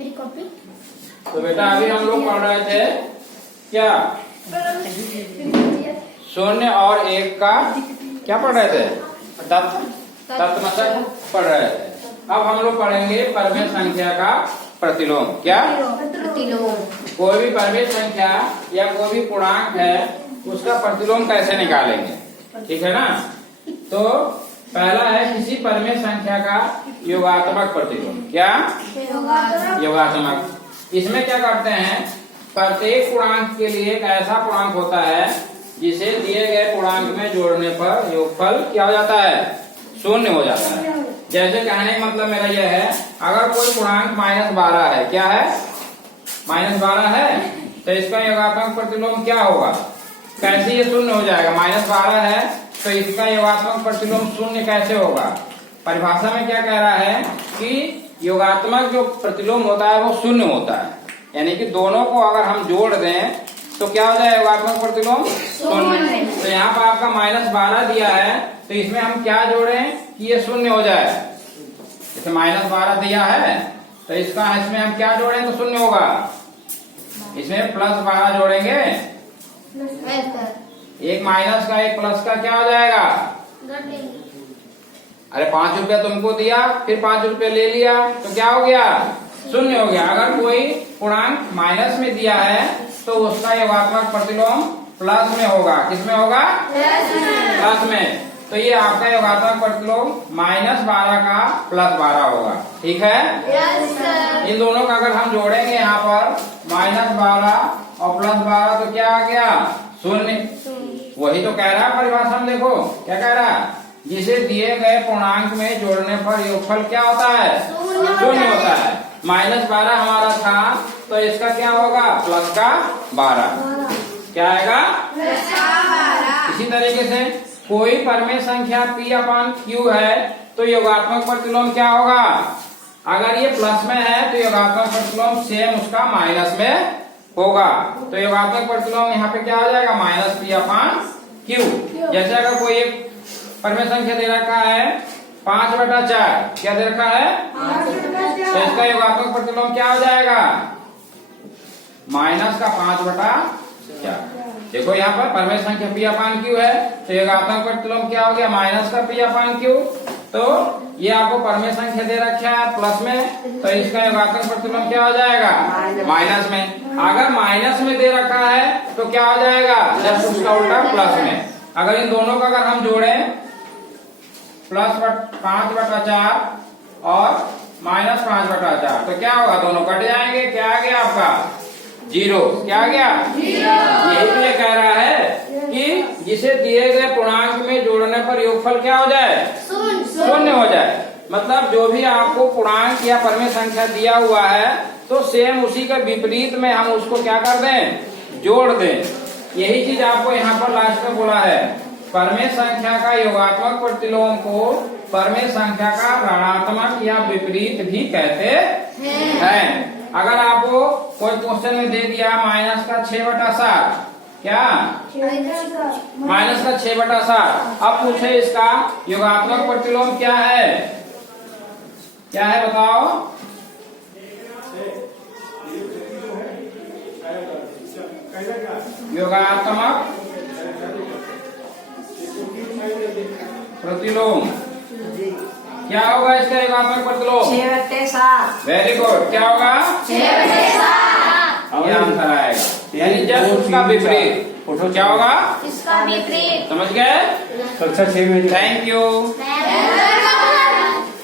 मेरी कॉपी। तो बेटा अभी हम लोग पढ़ रहे थे क्या, शून्य और एक का क्या पढ़ रहे थे, तत्मशक पढ़ रहे थे। अब हम लोग पढ़ेंगे परमेय संख्या का प्रतिलोम। क्या प्रतिलोम। कोई भी परमेय संख्या या कोई भी पूर्णांक है उसका प्रतिलोम कैसे निकालेंगे, ठीक है ना। तो पहला है किसी परमेय संख्या का योगात्मक प्रतिलोम। क्या योगात्मक। इसमें क्या करते हैं, प्रत्येक पूर्णांक के लिए एक ऐसा पूर्णांक होता है जिसे दिए गए पूर्णांक में जोड़ने पर योगफल क्या हो जाता है, शून्य हो जाता है। जैसे कहने का मतलब मेरा यह है, अगर कोई पूर्णांक -12 है, क्या है -12 है, तो इसका योगात्मक प्रतिलोम क्या होगा, कैसे ये शून्य हो जाएगा। -12 है तो इसका योगात्मक प्रतिलोम शून्य कैसे होगा। परिभाषा में क्या कह रहा है कि योगात्मक जो प्रतिलोम होता है वो शून्य होता है, यानी कि दोनों को अगर हम जोड़ दें तो क्या हो जाए, योगात्मक प्रतिलोम शून्य। तो यहाँ पर आपका -12 दिया है तो इसमें हम क्या जोड़ें कि ये शून्य हो जाए। जैसे -12 दिया है तो इसमें हम क्या जोड़ें तो शून्य होगा। इसमें +12 जोड़ेंगे, एक माइनस का एक प्लस का क्या हो जाएगा। अरे 5 रुपया तुमको दिया फिर 5 रुपया ले लिया तो क्या हो गया, शून्य हो गया। अगर कोई पूर्णांक माइनस में दिया है तो उसका योगात्मक प्रतिलोम प्लस में होगा। किसमें होगा, प्लस में। तो ये आपका योगात्मक प्रतिलोम -12 का +12 होगा, ठीक है। इन दोनों का अगर हम जोड़ेंगे यहाँ पर -12 और +12 तो क्या आ गया, शून्य। वही तो कह रहा है परिभाषा में, देखो क्या कह रहा है, जिसे दिए गए पूर्णांक में जोड़ने पर योगफल क्या होता है, शून्य होता है। -12 हमारा था तो इसका क्या होगा, +12 क्या आएगा। इसी तरीके से कोई परमेय संख्या P/Q है तो योगात्मक प्रतिलोम क्या होगा, अगर ये प्लस में है तो योगात्मक प्रतिलोम सेम उसका माइनस में होगा। तो योगात्मक प्रतिलोम यहाँ पे क्या हो जाएगा, -P/Q। जैसे अगर कोई एक परमेय संख्या दे रखा है 5/4, क्या दे रखा है, तो इसका योगात्मक प्रतिलोम क्या हो जाएगा, -5/4। देखो यहाँ पर परमेय संख्या P/Q है तो योगात्मक प्रतिलोम क्या हो गया, -P/Q। तो ये आपको परमेय संख्या दे रखा है प्लस में तो इसका योगात्मक प्रतिलोम क्या हो जाएगा, माइनस में। अगर माइनस में दे रखा है तो क्या हो जाएगा, जस्ट उसका उल्टा प्लस में। अगर इन दोनों का अगर हम जोड़ें +5/4 और -5/4 तो क्या होगा, दोनों कट जाएंगे। क्या आ गया आपका, 0। क्या आ गया, 0। यही तो ये कह रहा है कि जिसे दिए गए पूर्णांक में जोड़ने पर योगफल क्या हो जाए, शून्य हो जाए। मतलब जो भी आपको पूर्णांक या परमेय संख्या दिया हुआ है तो सेम उसी के विपरीत में हम उसको क्या कर दें, जोड़ दें। यही चीज आपको यहाँ पर लास्ट में बोला है, परमेय संख्या का योगात्मक प्रतिलोम को परमेय संख्या का ऋणात्मक या विपरीत भी कहते हैं। अगर आपको कोई क्वेश्चन में दे दिया -6/7, क्या -6/7, अब पूछे इसका योगात्मक प्रतिलोम क्या है, क्या है बताओ। योगात्मक प्रतिलोम क्या होगा, इसका योगात्मक प्रतिलोम 6/7। Very good. क्या होगा, 6/7 ये आंसर आएगा, यानी जस्ट उसका विपरीत। क्या होगा, इसका विपरीत। समझ गए, कक्षा 6 में। Thank you.